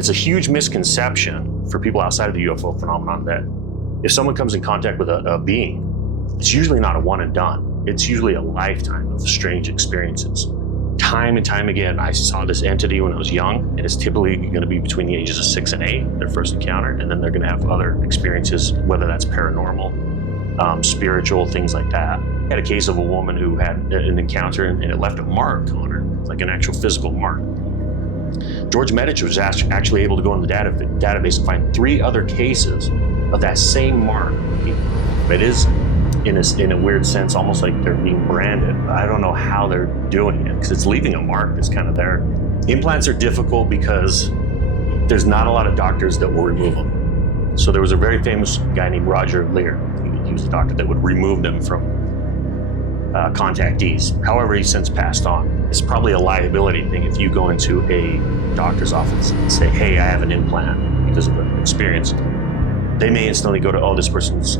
it's a huge misconception for people outside of the UFO phenomenon that if someone comes in contact with a being, it's usually not a one and done. It's usually a lifetime of strange experiences. Time and time again, I saw this entity when I was young, and it's typically going to be between the ages of 6 and 8, their first encounter, and then they're going to have other experiences, whether that's paranormal, spiritual, things like that. I had a case of a woman who had an encounter, and it left a mark on her, like an actual physical mark. George Medich was actually able to go in the database and find 3 other cases of that same mark. It is, in a weird sense, almost like they're being branded. I don't know how they're doing it, because it's leaving a mark that's kind of there. Implants are difficult because there's not a lot of doctors that will remove them. So there was a very famous guy named Roger Lear. He was a doctor that would remove them from contactees. However, he's since passed on. It's probably a liability thing if you go into a doctor's office and say, hey, I have an implant because of an experience. They may instantly go to, oh, this person's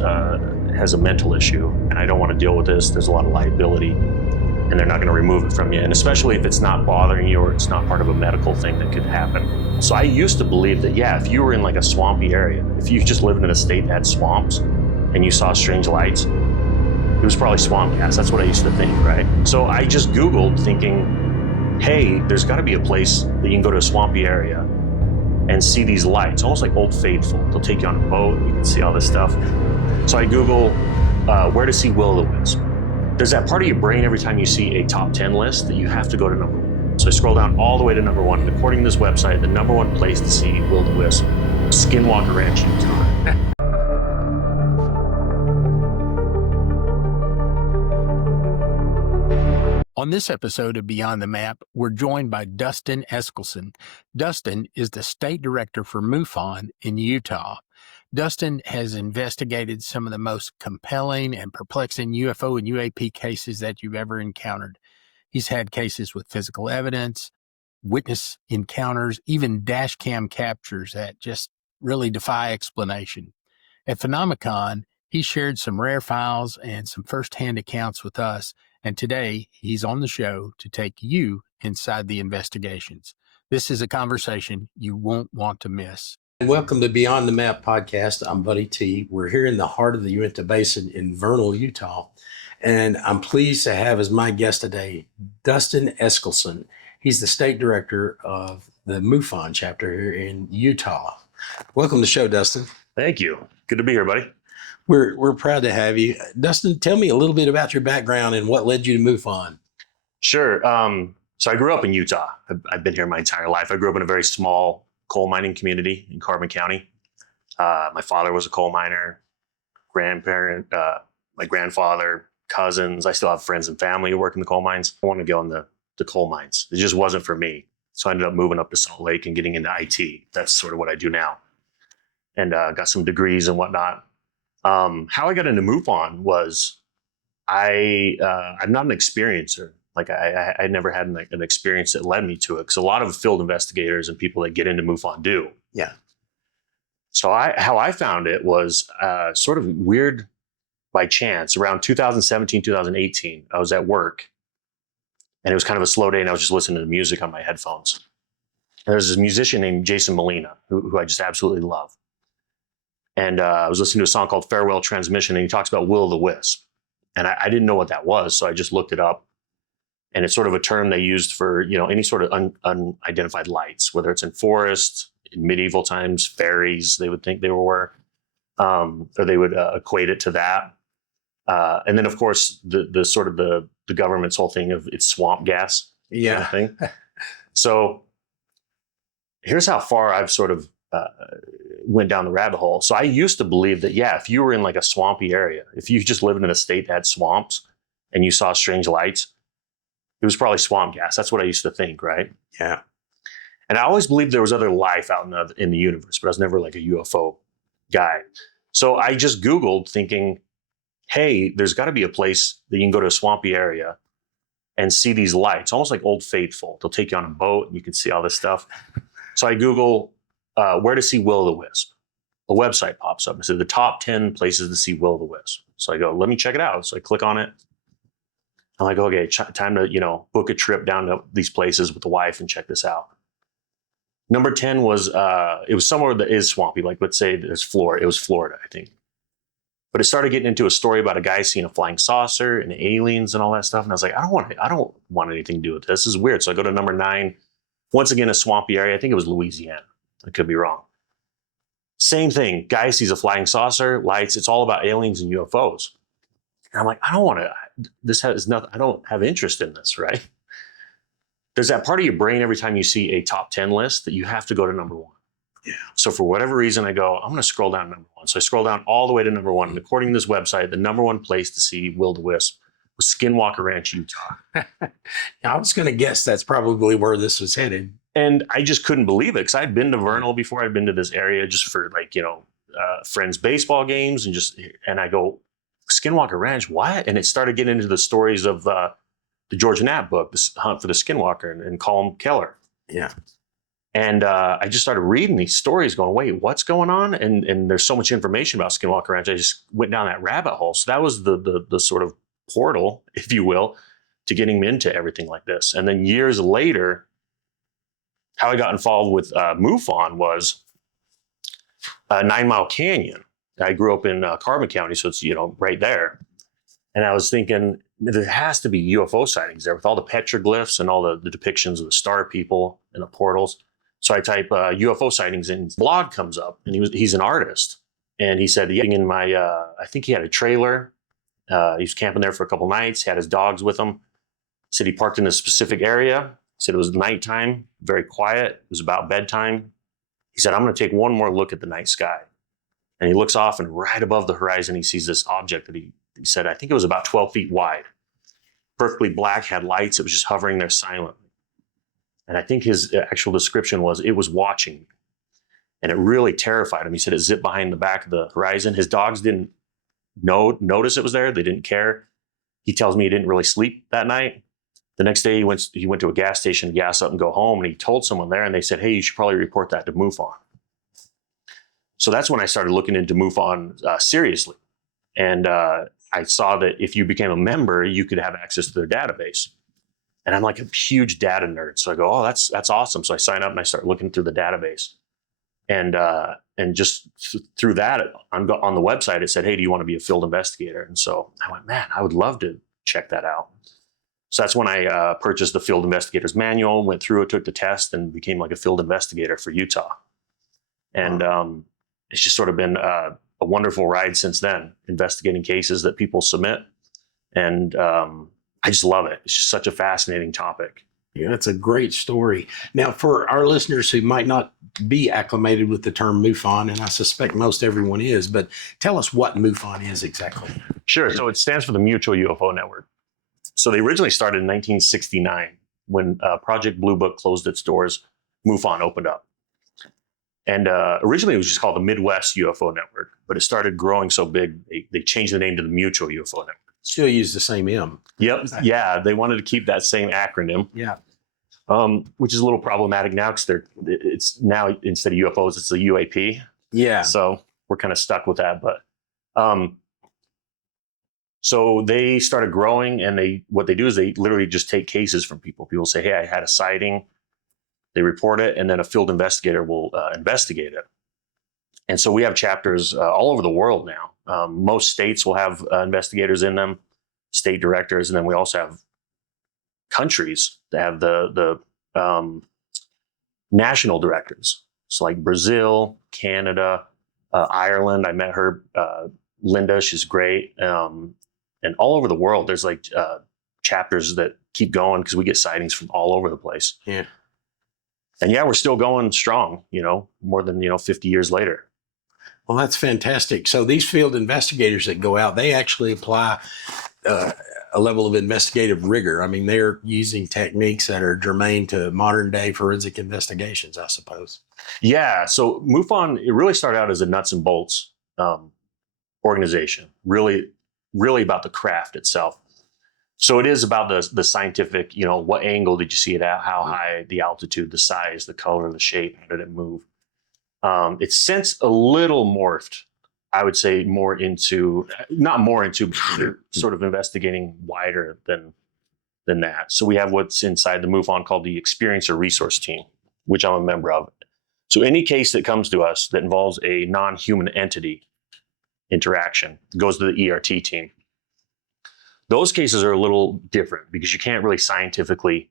has a mental issue and I don't want to deal with this. There's a lot of liability, and they're not going to remove it from you. And especially if it's not bothering you or it's not part of a medical thing that could happen. So I used to believe that, yeah, if you were in like a swampy area, if you just lived in a state that had swamps and you saw strange lights, it was probably swamp gas. That's what I used to think, right? So I just Googled thinking, hey, there's got to be a place that you can go to a swampy area and see these lights, almost like Old Faithful. They'll take you on a boat, you can see all this stuff. So I Google where to see Will-o-the-Wisp. There's that part of your brain every time you see a top 10 list that you have to go to number 1. So I scroll down all the way to number 1. And according to this website, the number 1 place to see Will-o-the-Wisp, Skinwalker Ranch, Utah. On this episode of Beyond the Map, we're joined by Dustin Eskelsen. Dustin is the State Director for MUFON in Utah. Dustin has investigated some of the most compelling and perplexing UFO and UAP cases that you've ever encountered. He's had cases with physical evidence, witness encounters, even dashcam captures that just really defy explanation. At PhenomeCon, he shared some rare files and some firsthand accounts with us, and today he's on the show to take you inside the investigations. This is a conversation you won't want to miss. Welcome to Beyond the Map podcast. I'm Buddy T. We're here in the heart of the Uinta Basin in Vernal, Utah. And I'm pleased to have as my guest today, Dustin Eskelsen. He's the State Director of the MUFON chapter here in Utah. Welcome to the show, Dustin. Thank you. Good to be here, buddy. We're proud to have you. Dustin, tell me a little bit about your background and what led you to MUFON. Sure. So I grew up in Utah. I've been here my entire life. I grew up in a very small coal mining community in Carbon County. My father was a coal miner, my grandfather, cousins. I still have friends and family who work in the coal mines. I want to go in the coal mines. It just wasn't for me. So I ended up moving up to Salt Lake and getting into IT. That's sort of what I do now. And got some degrees and whatnot. How I got into MUFON was I'm not an experiencer. Like I never had an experience that led me to it, because a lot of field investigators and people that get into MUFON do. Yeah. So how I found it was sort of weird by chance. Around 2017, 2018, I was at work, and it was kind of a slow day, and I was just listening to music on my headphones. And there's this musician named Jason Molina, who I just absolutely love. And I was listening to a song called Farewell Transmission, and he talks about Will-o-the-Wisp. And I didn't know what that was, so I just looked it up. And it's sort of a term they used for, any sort of unidentified lights, whether it's in forests, in medieval times, fairies, they would think they were, or they would equate it to that. And then, of course, the sort of the government's whole thing of it's swamp gas. Yeah. Kind of thing. So here's how far I've sort of went down the rabbit hole. So I used to believe that, yeah, if you were in like a swampy area, if you just lived in a state that had swamps and you saw strange lights, it was probably swamp gas. That's what I used to think, right? Yeah. And I always believed there was other life out in the universe, but I was never like a UFO guy. So I just Googled thinking, hey, there's got to be a place that you can go to a swampy area and see these lights, almost like Old Faithful. They'll take you on a boat and you can see all this stuff. So I Google where to see Will-o-the-Wisp. A website pops up. It said the top 10 places to see Will-o-the-Wisp. So I go, let me check it out. So I click on it. I'm like, okay, time to, book a trip down to these places with the wife and check this out. Number 10 was, it was somewhere that is swampy. Like, let's say there's Florida. It was Florida, I think. But it started getting into a story about a guy seeing a flying saucer and aliens and all that stuff. And I was like, I don't want anything to do with this. This is weird. So I go to number 9. Once again, a swampy area. I think it was Louisiana. I could be wrong. Same thing. Guy sees a flying saucer, lights. It's all about aliens and UFOs. And I'm like, I don't want to. This has nothing. I don't have interest in this, right? There's that part of your brain every time you see a top 10 list that you have to go to number 1. Yeah. So for whatever reason, I go, I'm going to scroll down to number 1. So I scroll down all the way to number 1. And according to this website, the number 1 place to see will-o-the-wisp was Skinwalker Ranch, Utah. I was going to guess that's probably where this was headed. And I just couldn't believe it because I'd been to Vernal before. I'd been to this area just for friends' baseball games and I go, Skinwalker Ranch, what? And it started getting into the stories of the George Knapp book, The Hunt for the Skinwalker, and Colm Keller. Yeah. And I just started reading these stories going, wait, what's going on? And there's so much information about Skinwalker Ranch. I just went down that rabbit hole. So that was the sort of portal, if you will, to getting me into everything like this. And then years later, how I got involved with MUFON was 9 Mile Canyon. I grew up in Carbon County, so it's, right there. And I was thinking, there has to be UFO sightings there with all the petroglyphs and all the depictions of the star people and the portals. So I type UFO sightings and blog comes up, and he's an artist. And he said, in my, I think he had a trailer. He was camping there for a couple nights, had his dogs with him. Said he parked in a specific area. Said it was nighttime, very quiet. It was about bedtime. He said, I'm going to take one more look at the night sky. And he looks off, and right above the horizon, he sees this object that he said, I think it was about 12 feet wide. Perfectly black, had lights. It was just hovering there silently. And I think his actual description was, it was watching me. And it really terrified him. He said it zipped behind the back of the horizon. His dogs didn't notice it was there. They didn't care. He tells me he didn't really sleep that night. The next day, he went to a gas station to gas up and go home. And he told someone there, and they said, hey, you should probably report that to MUFON. So that's when I started looking into MUFON seriously. And I saw that if you became a member, you could have access to their database. And I'm like a huge data nerd. So I go, oh, that's awesome. So I sign up and I start looking through the database. And just through that, on the website, it said, hey, do you want to be a field investigator? And so I went, man, I would love to check that out. So that's when I purchased the Field Investigator's Manual, went through it, took the test, and became like a field investigator for Utah. And it's just sort of been a wonderful ride since then, investigating cases that people submit. And I just love it. It's just such a fascinating topic. Yeah, it's a great story. Now, for our listeners who might not be acclimated with the term MUFON, and I suspect most everyone is, but tell us what MUFON is exactly. Sure. So it stands for the Mutual UFO Network. So they originally started in 1969 when Project Blue Book closed its doors. MUFON opened up. And originally it was just called the Midwest UFO Network, but it started growing so big, they changed the name to the Mutual UFO Network. Still use the same M. Yep. Yeah. They wanted to keep that same acronym. Yeah. Which is a little problematic now because it's now instead of UFOs, it's a UAP. Yeah. So we're kind of stuck with that. But so they started growing, and what they do is they literally just take cases from people. People say, hey, I had a sighting. They report it, and then a field investigator will investigate it. And so we have chapters all over the world now. Most states will have investigators in them, state directors, and then we also have countries that have the national directors. So like Brazil, Canada, Ireland. I met her, Linda. She's great. And all over the world, there's like chapters that keep going because we get sightings from all over the place. Yeah. And yeah, we're still going strong, more than, 50 years later. Well, that's fantastic. So these field investigators that go out, they actually apply a level of investigative rigor. I mean, they're using techniques that are germane to modern day forensic investigations, I suppose. Yeah. So MUFON, it really started out as a nuts and bolts organization, really about the craft itself. So it is about the scientific, what angle did you see it at? How high, the altitude, the size, the color, the shape, how did it move? It's since a little morphed, I would say not more into, but sort of investigating wider than that. So we have what's inside the MUFON called the Experiencer Resource Team, which I'm a member of. So any case that comes to us that involves a non-human entity interaction goes to the ERT team. Those cases are a little different because you can't really scientifically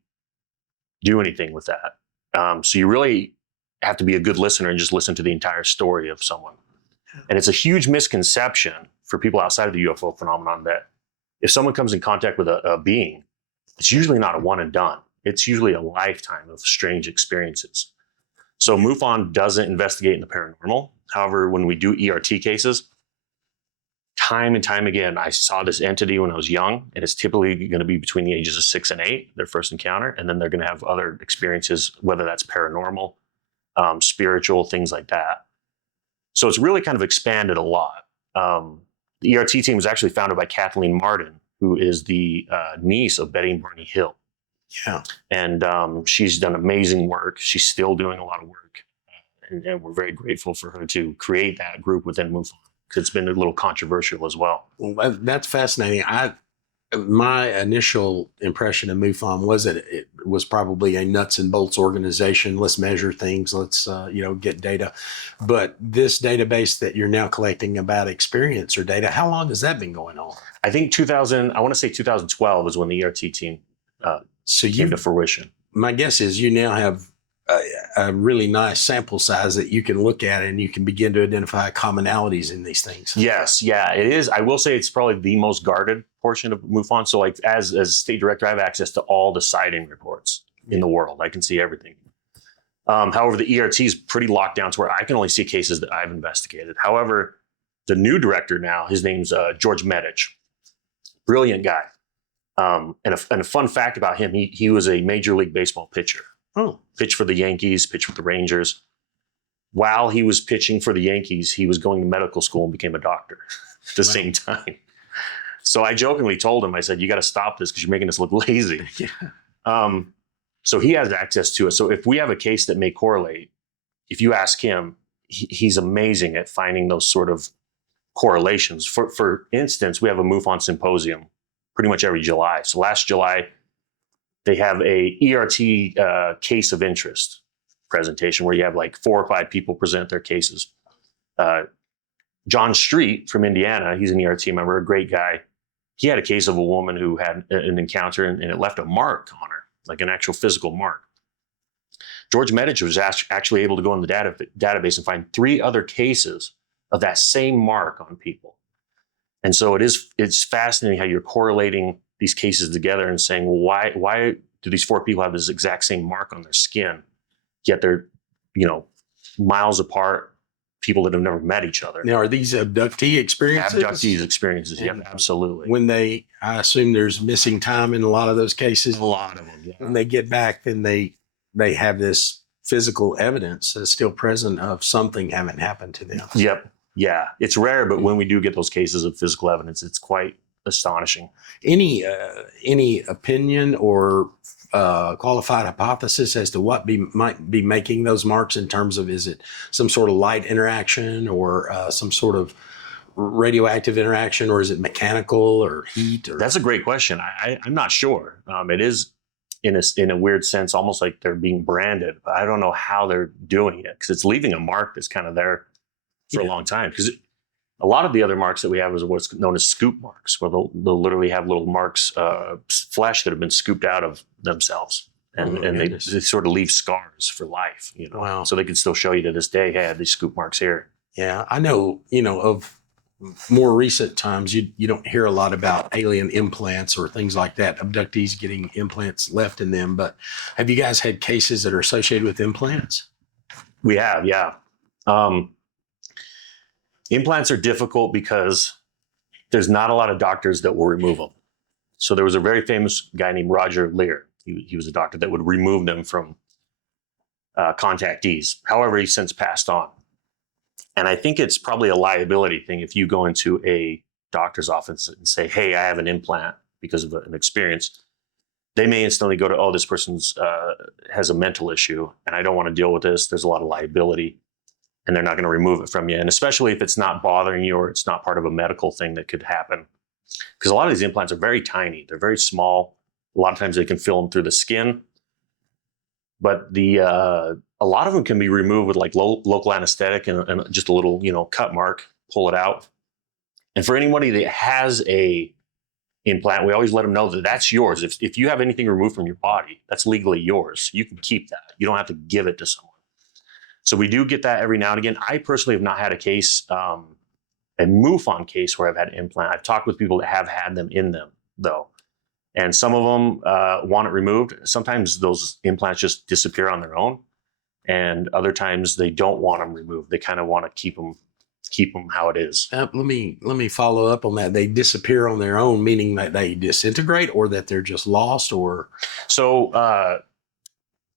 do anything with that. So you really have to be a good listener and just listen to the entire story of someone. And it's a huge misconception for people outside of the UFO phenomenon that if someone comes in contact with a being, it's usually not a one and done. It's usually a lifetime of strange experiences. So MUFON doesn't investigate in the paranormal. However, when we do ERT cases, time and time again, I saw this entity when I was young, and it's typically going to be between the ages of 6 and 8, their first encounter, and then they're going to have other experiences, whether that's paranormal, spiritual, things like that. So it's really kind of expanded a lot. The ERT team was actually founded by Kathleen Martin, who is the niece of Betty and Barney Hill. Yeah. And she's done amazing work. She's still doing a lot of work. And we're very grateful for her to create that group within MUFON, because it's been a little controversial as well. Well, that's fascinating. My initial impression of MUFON was that it was probably a nuts and bolts organization. Let's measure things. Let's get data. But this database that you're now collecting about experience or data, how long has that been going on? I think 2012 is when the ERT team came to fruition. My guess is you now have a really nice sample size that you can look at and you can begin to identify commonalities in these things. Yes, yeah, it is. I will say it's probably the most guarded portion of MUFON. So like as state director, I have access to all the sighting reports in the world. I can see everything. However, the ERT is pretty locked down to where I can only see cases that I've investigated. However, the new director now, his name's George Medich. Brilliant guy. And a fun fact about him, he was a Major League Baseball pitcher. Oh, pitched for the Yankees, pitched for the Rangers. While he was pitching for the Yankees, he was going to medical school and became a doctor at the same time. So I jokingly told him, I said, you got to stop this because you're making us look lazy. Yeah. So he has access to it. So if we have a case that may correlate, if you ask him, he's amazing at finding those sort of correlations. For instance, we have a MUFON symposium pretty much every July. So last July, they have a ERT case of interest presentation where you have like 4 or 5 people present their cases. John Street from Indiana, he's an ERT member, a great guy. He had a case of a woman who had an encounter and it left a mark on her, like an actual physical mark. George Medich was actually able to go in the database and find 3 other cases of that same mark on people. And so it's fascinating how you're correlating these cases together and saying, well, why do these 4 people have this exact same mark on their skin, yet they're, miles apart, people that have never met each other. Now, are these abductee experiences? Abductees experiences, yeah, absolutely. When I assume there's missing time in a lot of those cases. A lot of them, yeah. When they get back, then they have this physical evidence that's still present of something having happened to them. Yep. Yeah. It's rare, but when we do get those cases of physical evidence, it's quite astonishing. Any opinion or qualified hypothesis as to what might be making those marks in terms of, is it some sort of light interaction or some sort of radioactive interaction, or is it mechanical or heat? That's a great question. I'm not sure. It is in a weird sense, almost like they're being branded, but I don't know how they're doing it because it's leaving a mark that's kind of there for a long time. Because a lot of the other marks that we have is what's known as scoop marks, where they'll literally have little marks, flesh that have been scooped out of themselves. And they sort of leave scars for life, Wow. So they can still show you to this day, hey, I had these scoop marks here. Yeah, I know, of more recent times, you don't hear a lot about alien implants or things like that, abductees getting implants left in them. But have you guys had cases that are associated with implants? We have, yeah. Implants are difficult because there's not a lot of doctors that will remove them. So there was a very famous guy named Roger Lear. He was a doctor that would remove them from contactees. However, he's since passed on. And I think it's probably a liability thing if you go into a doctor's office and say, hey, I have an implant because of an experience. They may instantly go to, oh, this person's has a mental issue and I don't want to deal with this. There's a lot of liability. And they're not going to remove it from you. And especially if it's not bothering you or it's not part of a medical thing that could happen. Because a lot of these implants are very tiny. They're very small. A lot of times they can fill them through the skin. But the a lot of them can be removed with like local anesthetic and just a little, cut mark, pull it out. And for anybody that has a implant, we always let them know that that's yours. If you have anything removed from your body, that's legally yours. You can keep that. You don't have to give it to someone. So we do get that every now and again. I personally have not had a case, a MUFON case where I've had an implant. I've talked with people that have had them in them, though. And some of them want it removed. Sometimes those implants just disappear on their own. And other times they don't want them removed. They kind of want to keep them how it is. Let me follow up on that. They disappear on their own, meaning that they disintegrate, or that they're just lost, or. So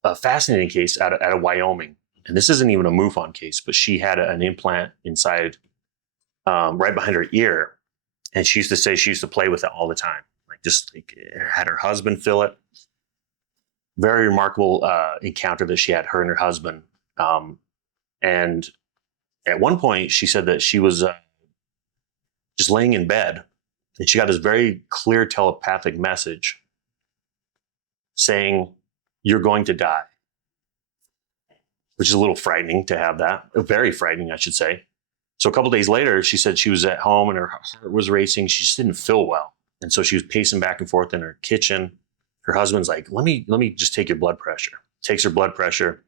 a fascinating case out of Wyoming, and this isn't even a MUFON case, but she had an implant inside, right behind her ear, and she used to say she used to play with it all the time, just had her husband fill it. Very remarkable encounter that she had, her and her husband, and. At one point, she said that she was just laying in bed, and she got this very clear telepathic message saying, "You're going to die," which is a little frightening to have that. Very frightening, I should say. So a couple of days later, she said she was at home and her heart was racing. She just didn't feel well, and so she was pacing back and forth in her kitchen. Her husband's like, "Let me just take your blood pressure." Takes her blood pressure.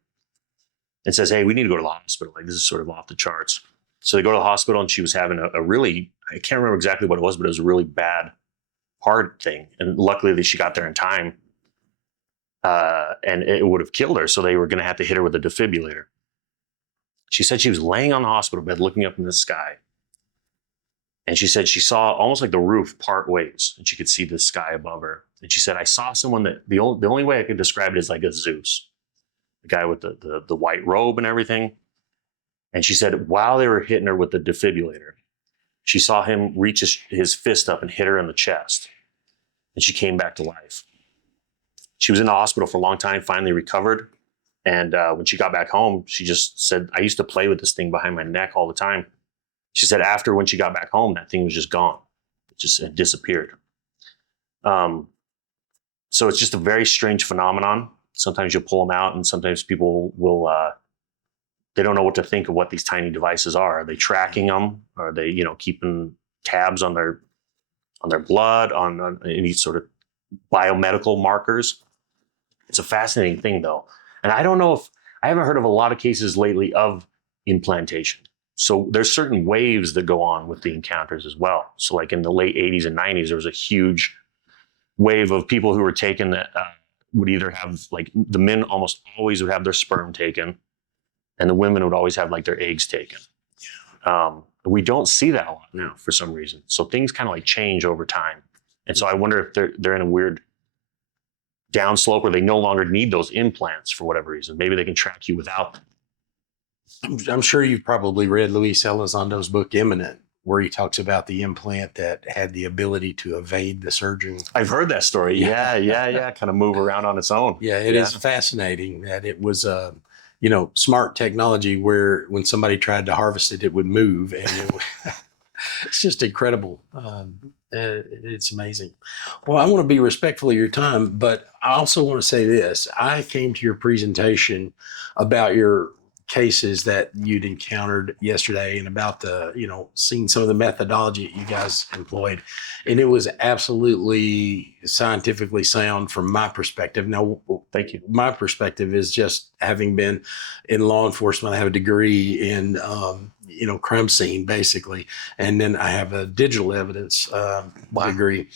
And says, "Hey, we need to go to the hospital. Like, this is sort of off the charts." So they go to the hospital, and she was having a really, I can't remember exactly what it was, but it was a really bad heart thing. And luckily she got there in time, and it would have killed her. So they were going to have to hit her with a defibrillator. She said she was laying on the hospital bed looking up in the sky. And she said she saw almost like the roof part ways, and she could see the sky above her. And she said, "I saw someone that the only way I could describe it is like a Zeus. The guy with the white robe and everything." And she said while they were hitting her with the defibrillator, she saw him reach his fist up and hit her in the chest. And she came back to life. She was in the hospital for a long time, finally recovered. And when she got back home, she just said, "I used to play with this thing behind my neck all the time." She said after, when she got back home, that thing was just gone. It disappeared. So it's just a very strange phenomenon. Sometimes you'll pull them out, and sometimes people will, they don't know what to think of what these tiny devices are. Are they tracking them? Are they, keeping tabs on their blood, on any sort of biomedical markers? It's a fascinating thing, though. And I don't know I haven't heard of a lot of cases lately of implantation. So there's certain waves that go on with the encounters as well. So like in the late 80s and 90s, there was a huge wave of people who were taken that, would either have, like, the men almost always would have their sperm taken, and the women would always have like their eggs taken. We don't see that a lot now for some reason. So things kind of like change over time. And so I wonder if they're in a weird downslope where they no longer need those implants for whatever reason. Maybe they can track you without them. I'm sure you've probably read Luis Elizondo's book, Imminent, where he talks about the implant that had the ability to evade the surgeon. I've heard that story. Yeah. Kind of move around on its own. Yeah, it is fascinating that it was smart technology where when somebody tried to harvest it, it would move. And it's just incredible. It's amazing. Well, I want to be respectful of your time, but I also want to say this. I came to your presentation about your cases that you'd encountered yesterday and about seeing some of the methodology that you guys employed. And it was absolutely scientifically sound from my perspective. Now, thank you. My perspective is just having been in law enforcement. I have a degree in, crime scene basically. And then I have a digital evidence degree.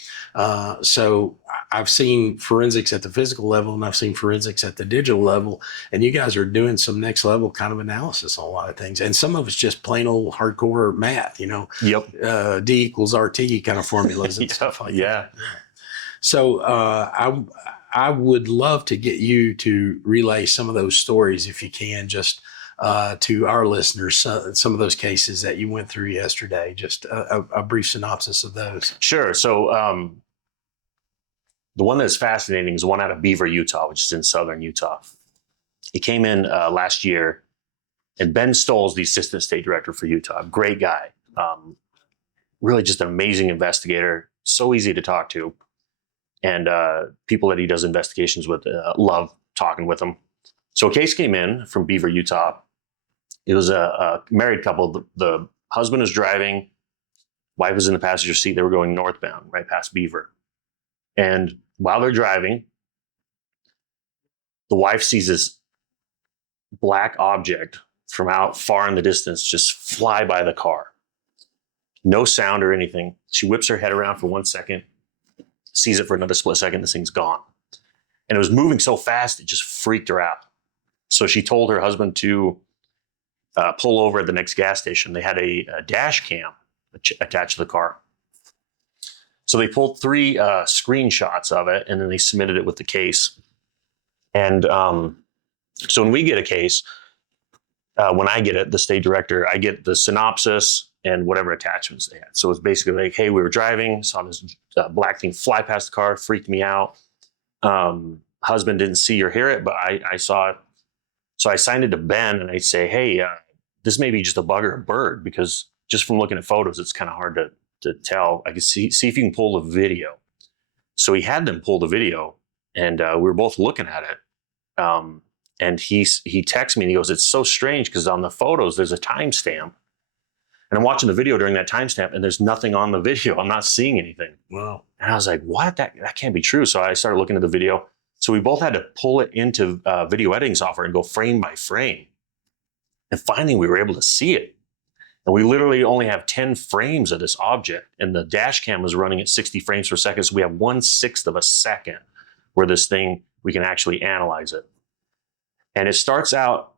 So I've seen forensics at the physical level, and I've seen forensics at the digital level. And you guys are doing some next level kind of analysis on a lot of things. And some of it's just plain old hardcore math, Yep. D equals RT kind of formulas and stuff like that. So I would love to get you to relay some of those stories, if you can, just to our listeners, some of those cases that you went through yesterday, just a brief synopsis of those. Sure. So the one that's fascinating is one out of Beaver, Utah, which is in southern Utah. He came in last year, and Ben Stoll's the assistant state director for Utah. Great guy. Really just an amazing investigator. So easy to talk to. And people that he does investigations with love talking with him. So a case came in from Beaver, Utah. It was a married couple. The husband was driving, wife was in the passenger seat. They were going northbound, right past Beaver. And while they're driving, the wife sees this black object from out far in the distance just fly by the car. No sound or anything. She whips her head around for 1 second, sees it for another split second, this thing's gone. And it was moving so fast, it just freaked her out. So she told her husband to pull over at the next gas station. They had a dash cam attached to the car. So they pulled 3 screenshots of it, and then they submitted it with the case. And so when we get a case, when I get it, the state director, I get the synopsis and whatever attachments they had. So it's basically like, hey, we were driving, saw this black thing fly past the car, freaked me out. Husband didn't see or hear it, but I saw it. So I signed it to Ben, and I say, hey, this may be just a bug or a bird, because just from looking at photos, it's kind of hard to tell. I could see if you can pull the video. So he had them pull the video, and we were both looking at it. And he texts me and he goes, it's so strange because on the photos, there's a timestamp. And I'm watching the video during that timestamp, and there's nothing on the video. I'm not seeing anything. Wow. And I was like, what? That can't be true. So I started looking at the video. So we both had to pull it into video editing software and go frame by frame. And finally, we were able to see it. And we literally only have 10 frames of this object. And the dash cam was running at 60 frames per second. So we have 1/6 of a second where this thing, we can actually analyze it. And it starts out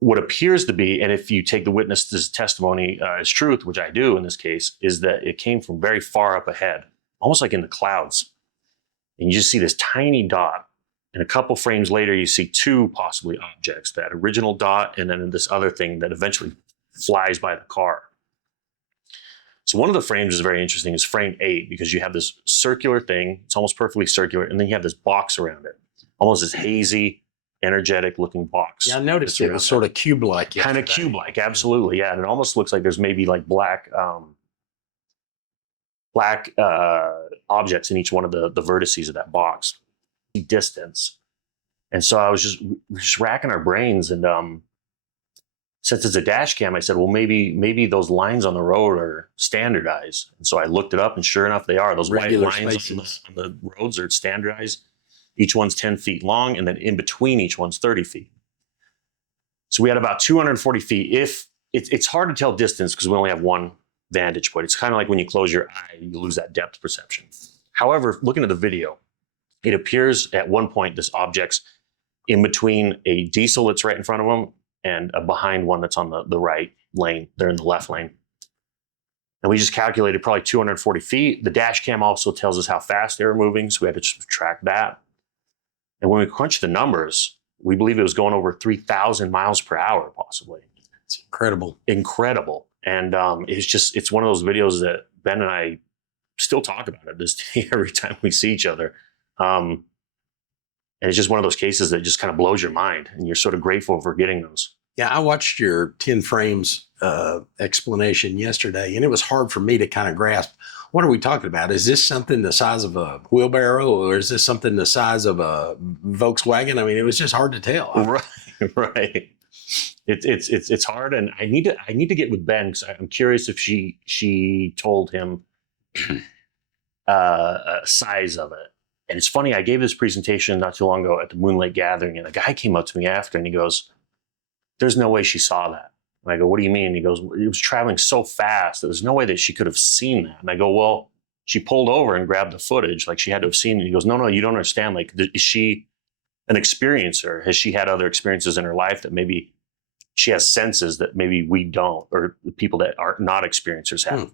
what appears to be, and if you take the witness's testimony as truth, which I do in this case, is that it came from very far up ahead, almost like in the clouds. And you just see this tiny dot. And a couple frames later, you see 2 possibly objects, that original dot and then this other thing that eventually flies by the car. So one of the frames is very interesting, is frame 8, because you have this circular thing. It's almost perfectly circular. And then you have this box around it, almost this hazy, energetic looking box. Yeah, I noticed it was sort of cube-like. Kind of cube-like, absolutely, yeah. And it almost looks like there's maybe like black objects in each one of the vertices of that box. Distance. And so I was just racking our brains, and since it's a dash cam, I said, well, maybe those lines on the road are standardized. And so I looked it up, and sure enough, they are. Those Regular white lines on the roads are standardized. Each one's 10 feet long, and then in between each one's 30 feet. So we had about 240 feet. If it's hard to tell distance because we only have one vantage point. It's kind of like when you close your eye, you lose that depth perception. However, looking at the video, it appears at one point this object's in between a diesel that's right in front of them and a behind one that's on the right lane. They're in the left lane. And we just calculated probably 240 feet. The dash cam also tells us how fast they were moving, so we had to just track that. And when we crunched the numbers, we believe it was going over 3,000 miles per hour, possibly. It's incredible. Incredible. And it's one of those videos that Ben and I still talk about it this day every time we see each other. And it's just one of those cases that just kind of blows your mind, and you're sort of grateful for getting those. Yeah, I watched your 10 frames explanation yesterday, and it was hard for me to kind of grasp, what are we talking about? Is this something the size of a wheelbarrow, or is this something the size of a Volkswagen? I mean, it was just hard to tell. Right. It's hard, and I need to get with Ben, because I'm curious if she told him size of it. And it's funny, I gave this presentation not too long ago at the Moon Lake Gathering, and a guy came up to me after, and he goes, there's no way she saw that. And I go, what do you mean? And he goes, it was traveling so fast that there's no way that she could have seen that. And I go, well, she pulled over and grabbed the footage, like she had to have seen it. And he goes, no, you don't understand. Like, is she an experiencer? Has she had other experiences in her life that maybe she has senses that maybe we don't, or the people that are not experiencers have?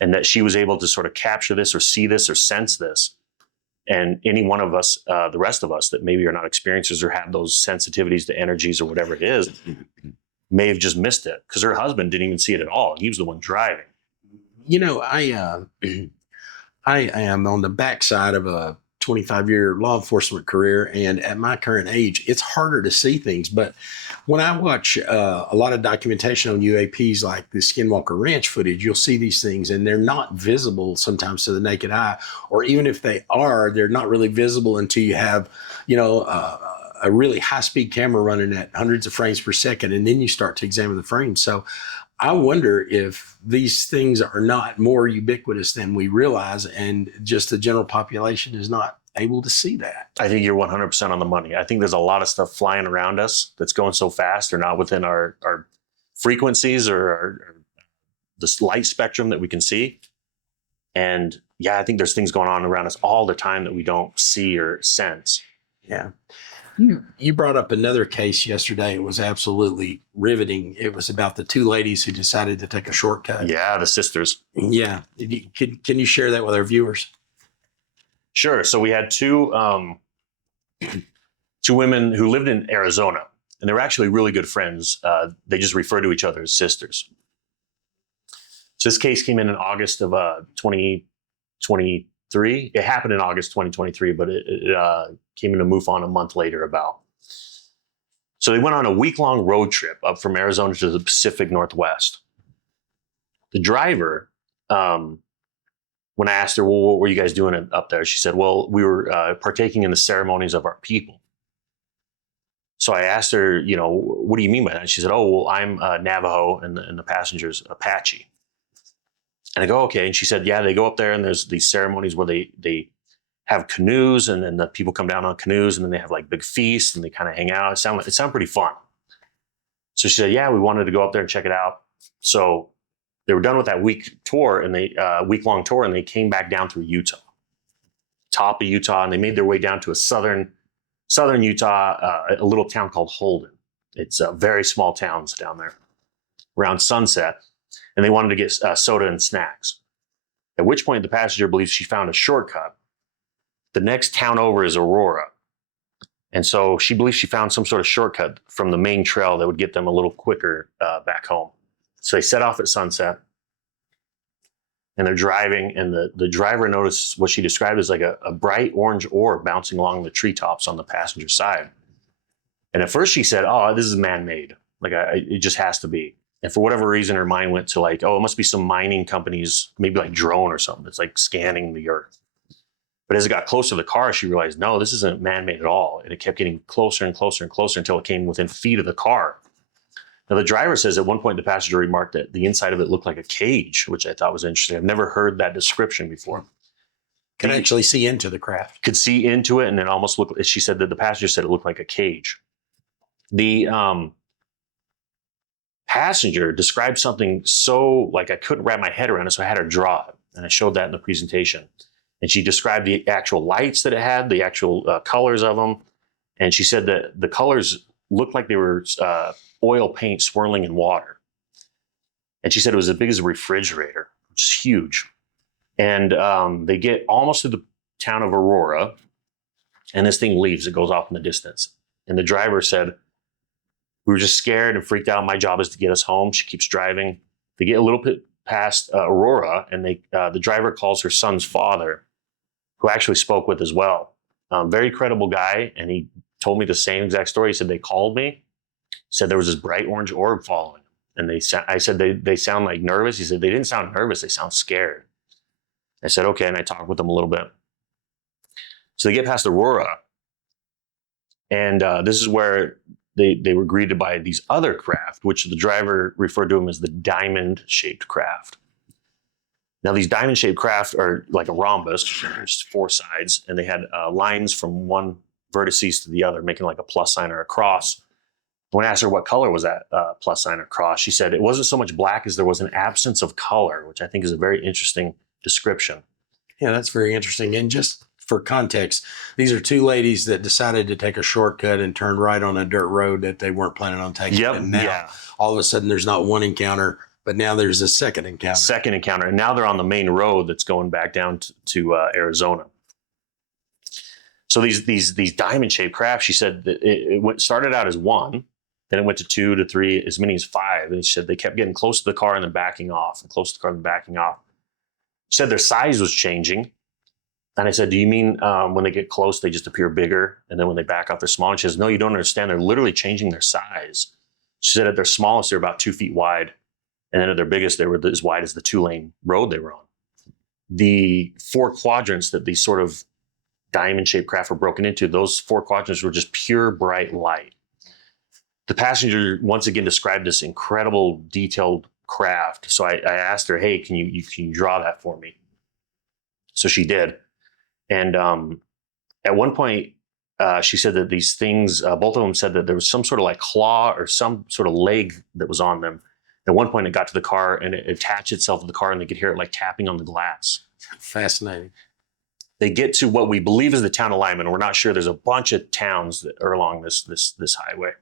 And that she was able to sort of capture this or see this or sense this. And any one of us, the rest of us that maybe are not experiencers or have those sensitivities to energies or whatever it is, may have just missed it, because her husband didn't even see it at all. He was the one driving. You know, I am on the backside of a 25-year law enforcement career, and at my current age, it's harder to see things. But when I watch a lot of documentation on UAPs, like the Skinwalker Ranch footage, you'll see these things, and they're not visible sometimes to the naked eye, or even if they are, they're not really visible until you have, a really high-speed camera running at hundreds of frames per second, and then you start to examine the frames. So I wonder if these things are not more ubiquitous than we realize, and just the general population is not able to see that. I think you're 100% on the money. I think there's a lot of stuff flying around us that's going so fast or not within our frequencies or this light spectrum that we can see. And yeah, I think there's things going on around us all the time that we don't see or sense. Yeah. You brought up another case yesterday. It was absolutely riveting. It was about the two ladies who decided to take a shortcut. Yeah, the sisters. Yeah. Can you share that with our viewers? Sure. So we had two women who lived in Arizona, and they were actually really good friends. They just refer to each other as sisters. So this case came in August of 2023. It happened in August 2023, but it came into MUFON a month later about. So they went on a week-long road trip up from Arizona to the Pacific Northwest. The driver, when I asked her, well, what were you guys doing up there? She said, well, we were partaking in the ceremonies of our people. So I asked her, what do you mean by that? And she said, oh, well, I'm Navajo and the passenger's Apache. And I go, okay. And she said, yeah, they go up there and there's these ceremonies where they have canoes, and then the people come down on canoes, and then they have like big feasts and they kind of hang out. It sounded pretty fun. So she said, yeah, we wanted to go up there and check it out. So they were done with that week-long tour, and they came back down through Utah, top of Utah, and they made their way down to a southern Utah, a little town called Holden. It's very small towns down there around sunset. And they wanted to get soda and snacks. At which point the passenger believes she found a shortcut. The next town over is Aurora. And so she believes she found some sort of shortcut from the main trail that would get them a little quicker back home. So they set off at sunset, and they're driving, and the driver notices what she described as like a bright orange orb bouncing along the treetops on the passenger side. And at first she said, oh, this is man-made. Like it just has to be. And for whatever reason, her mind went to like, oh, it must be some mining companies, maybe like drone or something that's like scanning the earth. But as it got closer to the car, she realized, no, this isn't man-made at all. And it kept getting closer and closer and closer until it came within feet of the car. Now, the driver says at one point the passenger remarked that the inside of it looked like a cage, which I thought was interesting. I've never heard that description before. Could actually see into the craft. Could see into it, and it almost looked, she said that the passenger said it looked like a cage. The passenger described something so like I couldn't wrap my head around it, so I had her draw it, and I showed that in the presentation. And she described the actual lights that it had, the actual colors of them, and she said that the colors looked like they were oil paint swirling in water. And she said it was as big as a refrigerator, which is huge. And they get almost to the town of Aurora, and this thing leaves. It goes off in the distance. And the driver said, we were just scared and freaked out. My job is to get us home. She keeps driving. They get a little bit past Aurora, and the driver calls her son's father, who I actually spoke with as well. Very credible guy, and he told me the same exact story. He said they called me, said there was this bright orange orb following them. And I said they sound like nervous. He said they didn't sound nervous. They sound scared. I said, okay, and I talked with them a little bit. So they get past Aurora, and this is where they were greeted by these other craft, which the driver referred to them as the diamond-shaped craft. Now, these diamond-shaped craft are like a rhombus. There's four sides, and they had lines from one vertices to the other, making like a plus sign or a cross. When I asked her what color was that plus sign or cross, she said it wasn't so much black as there was an absence of color, which I think is a very interesting description. Yeah, that's very interesting. And just for context, these are two ladies that decided to take a shortcut and turn right on a dirt road that they weren't planning on taking. Yep. And now, all of a sudden, there's not one encounter, but now there's a second encounter. And now they're on the main road that's going back down to Arizona. So these diamond-shaped craft, she said that it started out as one, then it went to 2 to 3, as many as 5. And she said they kept getting close to the car and then backing off, and close to the car and backing off. She said their size was changing. And I said, do you mean when they get close, they just appear bigger, and then when they back off, they're smaller? And she says, no, you don't understand. They're literally changing their size. She said at their smallest, they're about 2 feet wide. And then at their biggest, they were as wide as the 2-lane road they were on. The 4 quadrants that these sort of diamond-shaped craft were broken into, those 4 quadrants were just pure bright light. The passenger once again described this incredible detailed craft. So I asked her, hey, can you draw that for me? So she did. And at one point, she said that these things, both of them said that there was some sort of like claw or some sort of leg that was on them. At one point, it got to the car and it attached itself to the car, and they could hear it like tapping on the glass. Fascinating. They get to what we believe is the town of Lyman. We're not sure. There's a bunch of towns that are along this highway.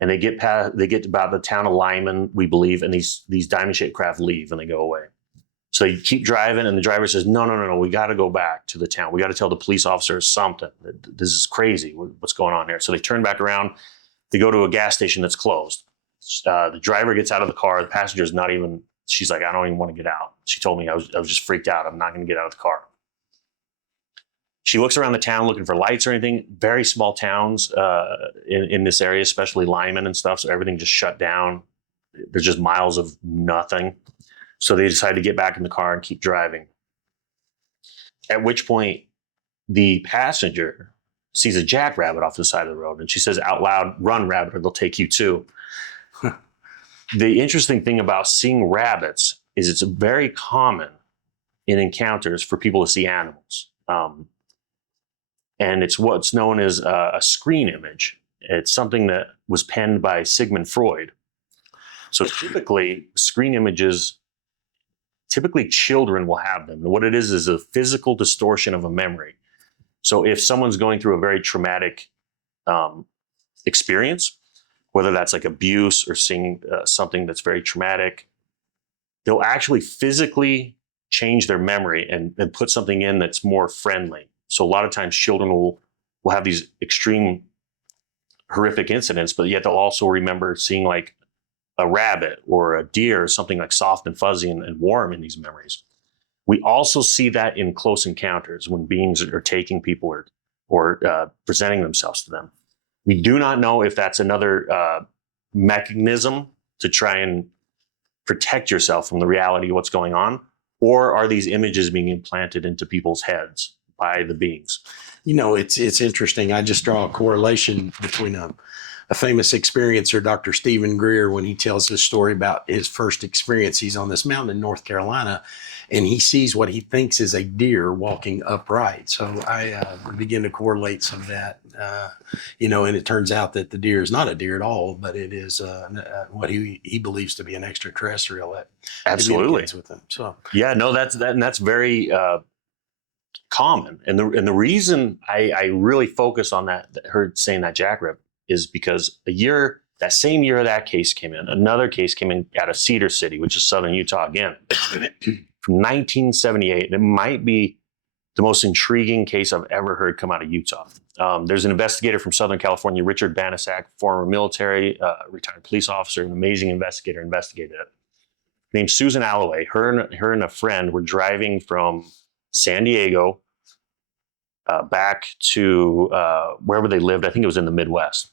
And they get to about the town of Lyman, we believe, and these diamond-shaped craft leave and they go away. So they keep driving, and the driver says, no, we got to go back to the town. We got to tell the police officers something. This is crazy. What's going on here? So they turn back around. They go to a gas station that's closed. The driver gets out of the car. The passenger's not even, she's like, I don't even want to get out. She told me I was just freaked out. I'm not going to get out of the car. She looks around the town looking for lights or anything. Very small towns in this area, especially Lyman and stuff. So everything just shut down. There's just miles of nothing. So they decide to get back in the car and keep driving. At which point, the passenger sees a jackrabbit off the side of the road. And she says out loud, run, rabbit, or they'll take you too. The interesting thing about seeing rabbits is it's very common in encounters for people to see animals. And it's what's known as a screen image. It's something that was penned by Sigmund Freud. So typically, screen images, typically children will have them. And what it is a physical distortion of a memory. So if someone's going through a very traumatic experience, whether that's like abuse or seeing something that's very traumatic, they'll actually physically change their memory and put something in that's more friendly. So a lot of times children will have these extreme horrific incidents, but yet they'll also remember seeing like a rabbit or a deer or something like soft and fuzzy and warm in these memories. We also see that in close encounters when beings are taking people or presenting themselves to them. We do not know if that's another mechanism to try and protect yourself from the reality of what's going on, or are these images being implanted into people's heads by the beings? You know, it's interesting. I just draw a correlation between a famous experiencer, Dr. Stephen Greer, when he tells this story about his first experience. He's on this mountain in North Carolina, and he sees what he thinks is a deer walking upright. So I begin to correlate some of that, and it turns out that the deer is not a deer at all, but it is what he believes to be an extraterrestrial that communicates with him. So yeah, no, that's very common. And the reason I really focus on that, her saying that jackrabbit, is because that same year that case came in, another case came in out of Cedar City, which is southern Utah again, from 1978. And it might be the most intriguing case I've ever heard come out of Utah. There's an investigator from Southern California, Richard Banasak, former military, retired police officer, an amazing investigated it. Named Susan Alloway. Her and a friend were driving from San Diego back to wherever they lived. I think it was in the Midwest.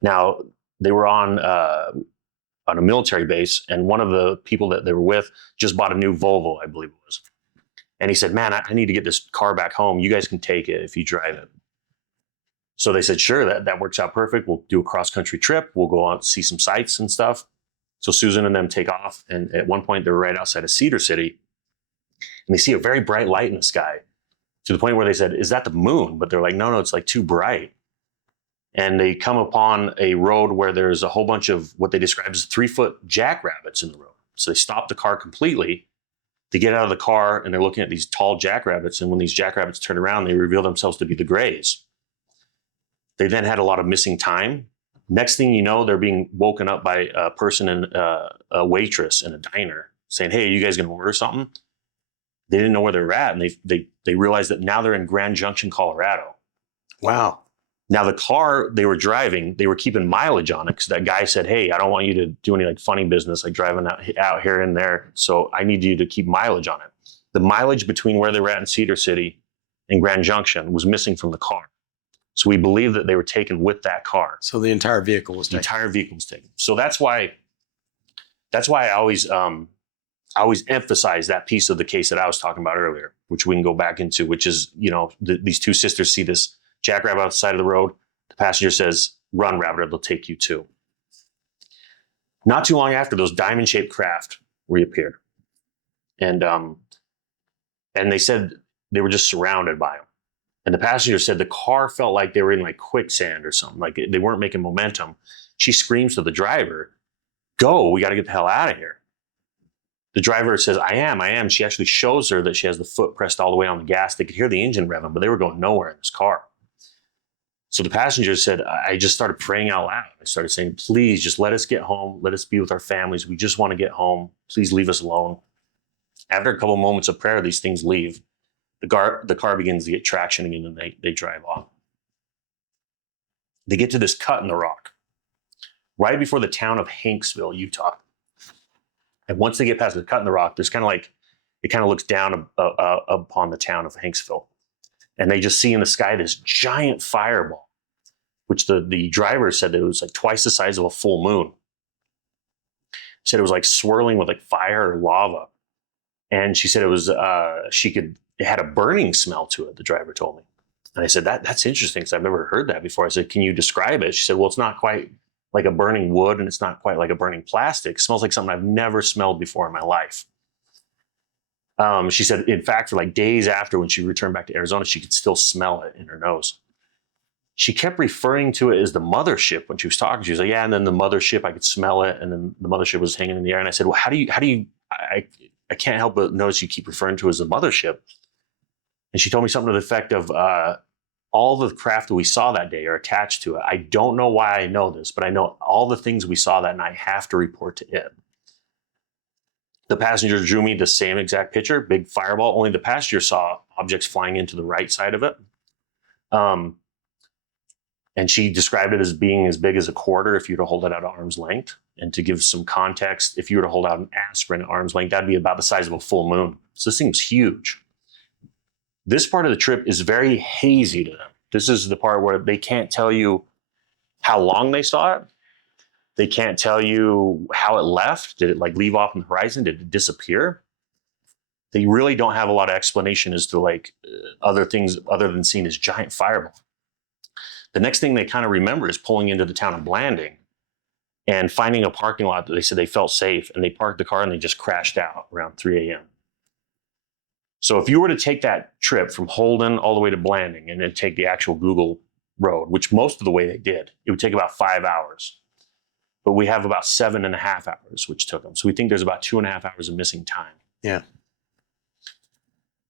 Now, they were on a military base, and one of the people that they were with just bought a new Volvo, I believe it was. And he said, man, I need to get this car back home. You guys can take it if you drive it. So they said, sure, that works out perfect. We'll do a cross-country trip. We'll go out and see some sights and stuff. So Susan and them take off, and at one point, they're right outside of Cedar City, and they see a very bright light in the sky, to the point where they said, is that the moon? But they're like, no, it's like too bright. And they come upon a road where there's a whole bunch of what they describe as 3-foot jackrabbits in the road. So they stop the car completely. They get out of the car and they're looking at these tall jackrabbits. And when these jackrabbits turn around, they reveal themselves to be the Greys. They then had a lot of missing time. Next thing you know, they're being woken up by a person and a waitress in a diner saying, hey, are you guys going to order something? They didn't know where they were at. And they realized that now they're in Grand Junction, Colorado. Wow. Now, the car they were driving, they were keeping mileage on it because that guy said, hey, I don't want you to do any like funny business, like driving out here and there. So I need you to keep mileage on it. The mileage between where they were at in Cedar City and Grand Junction was missing from the car. So we believe that they were taken with that car. So the entire vehicle was taken. So that's why I always, I always emphasize that piece of the case that I was talking about earlier, which we can go back into, which is, these two sisters see this jackrabbit on the side of the road. The passenger says, "Run, rabbit, or they'll take you too." Not too long after, those diamond-shaped craft reappeared. And they said they were just surrounded by them. And the passenger said the car felt like they were in like quicksand or something, like they weren't making momentum. She screams to the driver, "Go, we got to get the hell out of here." The driver says, I am. She actually shows her that she has the foot pressed all the way on the gas. They could hear the engine revving, but they were going nowhere in this car. So the passenger said, I just started praying out loud. I started saying, "Please just let us get home. Let us be with our families. We just want to get home. Please leave us alone." After a couple of moments of prayer, these things leave. The car begins to get traction again, and they drive off. They get to this cut in the rock right before the town of Hanksville, Utah. And once they get past the cut in the rock, there's it kind of looks down upon the town of Hanksville. And they just see in the sky this giant fireball, which the driver said that it was like twice the size of a full moon. She said it was like swirling with like fire or lava. And she said it was, it had a burning smell to it, the driver told me. And I said, that's interesting because I've never heard that before. I said, "Can you describe it?" She said, "Well, it's not quite like a burning wood and it's not quite like a burning plastic. It smells like something I've never smelled before in my life." She said, in fact, for like days after, when she returned back to Arizona, she could still smell it in her nose. She kept referring to it as the mothership when she was talking. She was like, "Yeah, and then the mothership, I could smell it. And then the mothership was hanging in the air." And I said, "Well, how do you, I can't help but notice you keep referring to it as the mothership." And she told me something to the effect of, all the craft that we saw that day are attached to it. I don't know why I know this, but I know all the things we saw that night have to report to it. The passenger drew me the same exact picture, big fireball, only the passenger saw objects flying into the right side of it. And she described it as being as big as a quarter if you were to hold it at arm's length. And to give some context, if you were to hold out an aspirin at arm's length, that'd be about the size of a full moon. So this thing's huge. This part of the trip is very hazy to them. This is the part where they can't tell you how long they saw it. They can't tell you how it left. Did it like leave off on the horizon? Did it disappear? They really don't have a lot of explanation as to like other things other than seeing this giant fireball. The next thing they kind of remember is pulling into the town of Blanding and finding a parking lot that they said they felt safe, and they parked the car and they just crashed out around 3 a.m. So if you were to take that trip from Holden all the way to Blanding and then take the actual Google road, which most of the way they did, it would take about 5 hours. But we have about 7.5 hours, which took them. So we think there's about 2.5 hours of missing time. Yeah.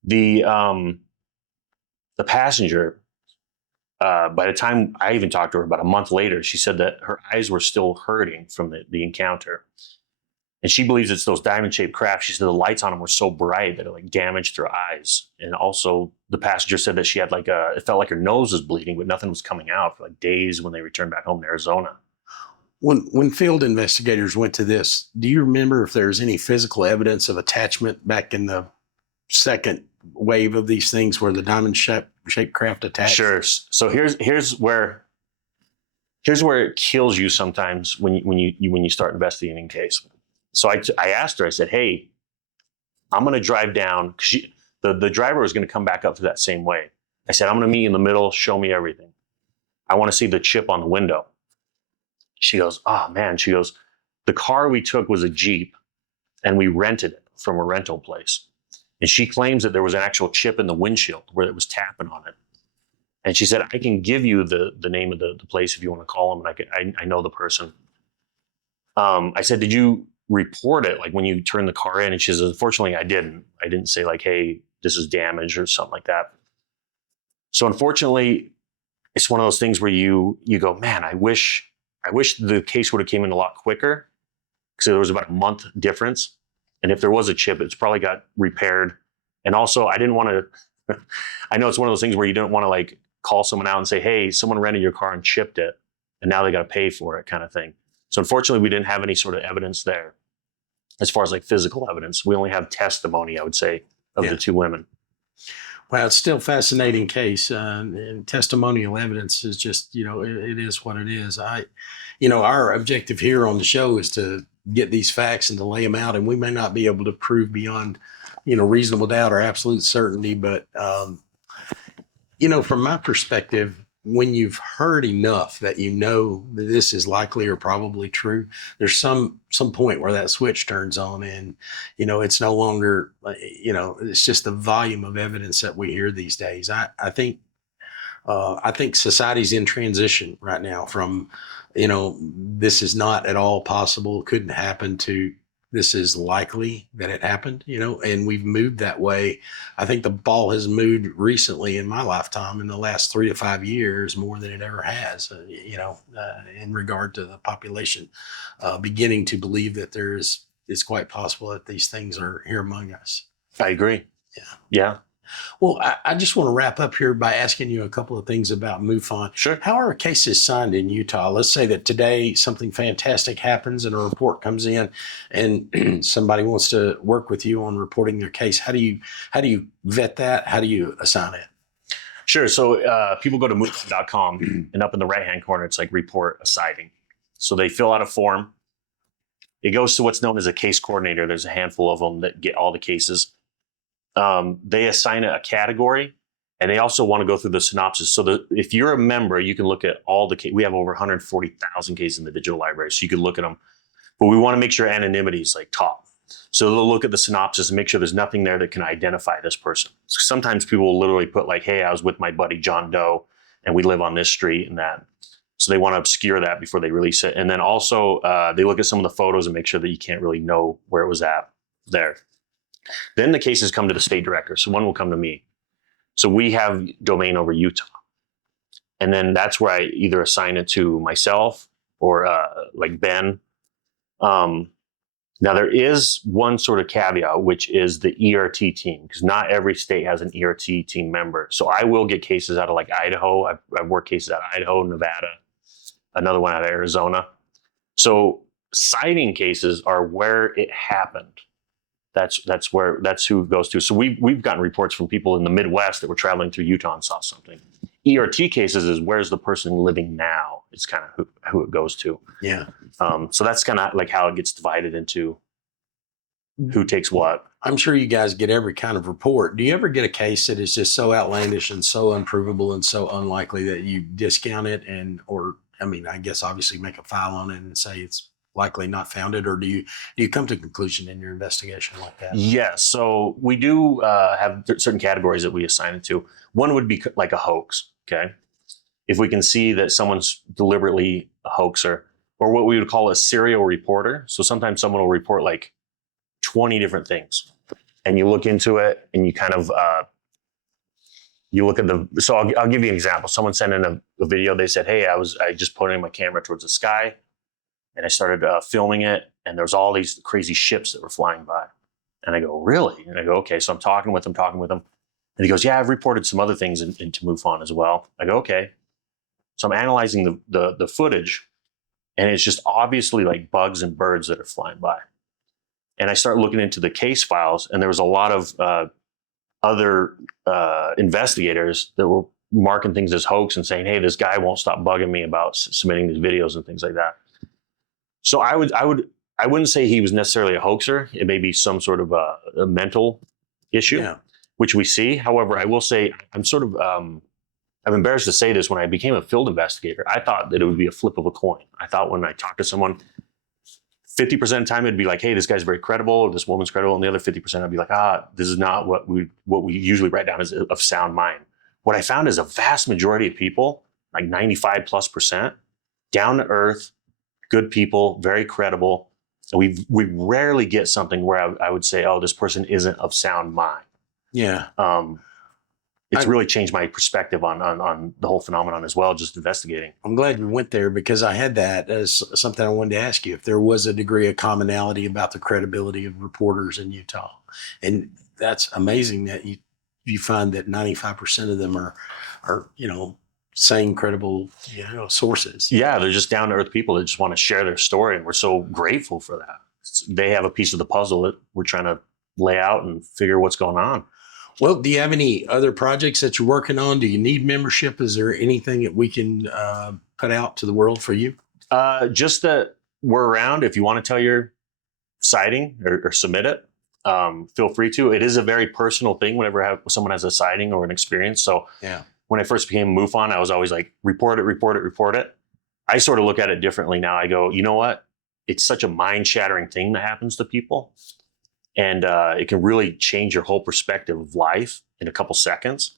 The passenger, by the time I even talked to her about a month later, she said that her eyes were still hurting from the encounter. And she believes it's those diamond-shaped craft. She said the lights on them were so bright that it like damaged her eyes. And also the passenger said that she had it felt like her nose was bleeding, but nothing was coming out for like days when they returned back home to Arizona. When field investigators went to this, do you remember if there's any physical evidence of attachment back in the second wave of these things where the diamond-shaped craft attached? Sure. So here's where it kills you sometimes when you start investigating a case. So I asked her, I said, "Hey, I'm going to drive down," because the driver was going to come back up to that same way. I said, "I'm going to meet you in the middle, show me everything. I want to see the chip on the window." She goes, "Oh man," she goes, "the car we took was a Jeep and we rented it from a rental place." And she claims that there was an actual chip in the windshield where it was tapping on it. And she said, "I can give you the name of the place if you want to call them. And I know the person." I said, "Did you report it like when you turned the car in?" And she says, "Unfortunately, I didn't. I didn't say like, hey, this is damaged or something like that." So unfortunately, it's one of those things where you go, man, I wish the case would have came in a lot quicker, because there was about a month difference. And if there was a chip, it's probably got repaired. And also, I didn't want to, I know it's one of those things where you don't want to like call someone out and say, "Hey, someone rented your car and chipped it, and now they got to pay for it," kind of thing. So unfortunately, we didn't have any sort of evidence there as far as like physical evidence. We only have testimony, I would say, of the two women. Well, it's still a fascinating case. And testimonial evidence is just, it is what it is. Our objective here on the show is to get these facts and to lay them out, and we may not be able to prove beyond, reasonable doubt or absolute certainty. But, from my perspective, when you've heard enough that that this is likely or probably true, there's some point where that switch turns on, and it's no longer it's just the volume of evidence that we hear these days. I think society's in transition right now from this is not at all possible, couldn't happen, to this is likely that it happened, and we've moved that way. I think the ball has moved recently in my lifetime, in the last 3 to 5 years, more than it ever has, in regard to the population beginning to believe that it's quite possible that these things are here among us. I agree. Yeah. Well, I just want to wrap up here by asking you a couple of things about MUFON. Sure. How are cases signed in Utah? Let's say that today something fantastic happens and a report comes in, and somebody wants to work with you on reporting their case. How do you vet that? How do you assign it? Sure. So people go to MUFON.com, and up in the right-hand corner, it's like report a sighting. So they fill out a form. It goes to what's known as a case coordinator. There's a handful of them that get all the cases. They assign it a category, and they also want to go through the synopsis. So if you're a member, you can look at all the cases. We have over 140,000 cases in the digital library, so you can look at them. But we want to make sure anonymity is like top. So they'll look at the synopsis and make sure there's nothing there that can identify this person. So sometimes people will literally put like, hey, I was with my buddy John Doe, and we live on this street and that. So they want to obscure that before they release it. And then also they look at some of the photos and make sure that you can't really know where it was at there. Then the cases come to the state director. So one will come to me. So we have domain over Utah. And then that's where I either assign it to myself or like Ben. Now there is one sort of caveat, which is the ERT team, because not every state has an ERT team member. So I will get cases out of like Idaho. I've worked cases out of Idaho, Nevada, another one out of Arizona. So sighting cases are where it happened. That's who it goes to. So we've gotten reports from people in the Midwest that were traveling through Utah and saw something. ERT cases is where's the person living now. It's kind of who it goes to. Yeah. So that's kind of like how it gets divided into who takes what. I'm sure you guys get every kind of report. Do you ever get a case that is just so outlandish and so unprovable and so unlikely that you discount it I guess obviously make a file on it and say it's likely not founded, or do you come to a conclusion in your investigation like that? Yes. So we do have certain categories that we assign it to. One would be like a hoax. Okay. If we can see that someone's deliberately a hoaxer, or what we would call a serial reporter. So sometimes someone will report like 20 different things, and you look into it and you kind of, you look at so I'll give you an example. Someone sent in a video. They said, hey, I just pointed my camera towards the sky, and I started filming it, and there's all these crazy ships that were flying by. And I go, really? And I go, okay. So I'm talking with him. And he goes, yeah, I've reported some other things into MUFON as well. I go, okay. So I'm analyzing the footage, and it's just obviously like bugs and birds that are flying by. And I start looking into the case files, and there was a lot of other investigators that were marking things as hoax and saying, hey, this guy won't stop bugging me about submitting these videos and things like that. So I wouldn't say he was necessarily a hoaxer. It may be some sort of a mental issue, which we see. However, I will say I'm sort of, I'm embarrassed to say this, when I became a field investigator, I thought that it would be a flip of a coin. I thought when I talked to someone, 50% of the time it'd be like, hey, this guy's very credible, or this woman's credible. And the other 50% I'd be like, this is not what we usually write down as of sound mind. What I found is a vast majority of people, like 95+%, down to earth, good people, very credible. And we rarely get something where I would say, oh, this person isn't of sound mind. Yeah. It's really changed my perspective on the whole phenomenon as well, just investigating. I'm glad you went there, because I had that as something I wanted to ask you, if there was a degree of commonality about the credibility of reporters in Utah. And that's amazing that you find that 95% of them are sane, credible, sources. Yeah, they're just down to earth people that just want to share their story, and we're so grateful for that. They have a piece of the puzzle that we're trying to lay out and figure what's going on. Well, do you have any other projects that you're working on? Do you need membership? Is there anything that we can put out to the world for you? Just that we're around. If you want to tell your sighting or submit it, feel free to. It is a very personal thing whenever someone has a sighting or an experience. So when I first became MUFON, I was always like, report it. I sort of look at it differently now. I go, you know what? It's such a mind-shattering thing that happens to people. And it can really change your whole perspective of life in a couple seconds.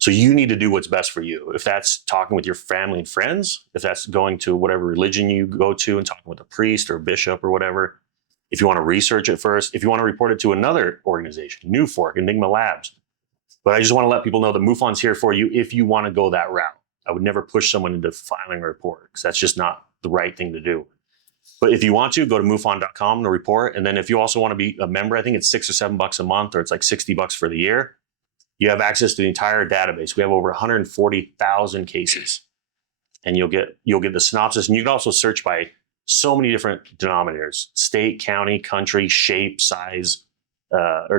So you need to do what's best for you. If that's talking with your family and friends, if that's going to whatever religion you go to and talking with a priest or a bishop or whatever, if you want to research it first, if you want to report it to another organization, NUFORC, Enigma Labs. But I just want to let people know that MUFON's here for you if you want to go that route. I would never push someone into filing a report because that's just not the right thing to do. But if you want to, go to MUFON.com to report. And then if you also want to be a member, I think it's $6 or $7 a month, or it's like $60 for the year. You have access to the entire database. We have over 140,000 cases, and you'll get the synopsis. And you can also search by so many different denominators: state, county, country, shape, size,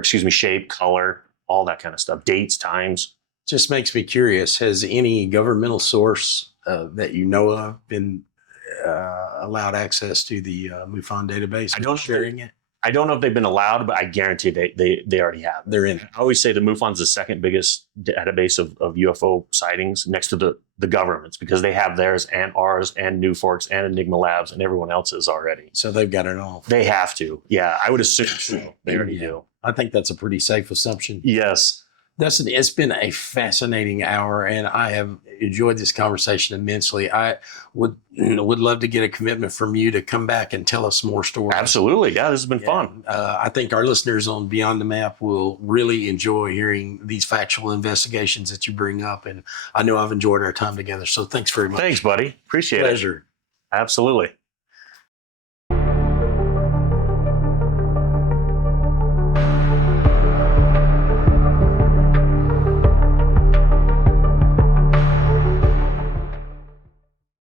shape, color, all that kind of stuff. Dates, times. Just makes me curious. Has any governmental source that you know of been allowed access to the MUFON database? I don't sharing it. I don't know if they've been allowed, but I guarantee they already have. They're in it. I always say the MUFON's the second biggest database of UFO sightings next to the governments, because they have theirs and ours and NUFORC's and Enigma Labs and everyone else's already. So they've got it all. They have to. Yeah, I would assume so. They already do. I think that's a pretty safe assumption. Yes. Dustin, it's been a fascinating hour, and I have enjoyed this conversation immensely. I would love to get a commitment from you to come back and tell us more stories. Absolutely. Yeah, this has been fun. I think our listeners on Beyond the Map will really enjoy hearing these factual investigations that you bring up, and I know I've enjoyed our time together. So thanks very much. Thanks, buddy. Appreciate it. Pleasure. Absolutely.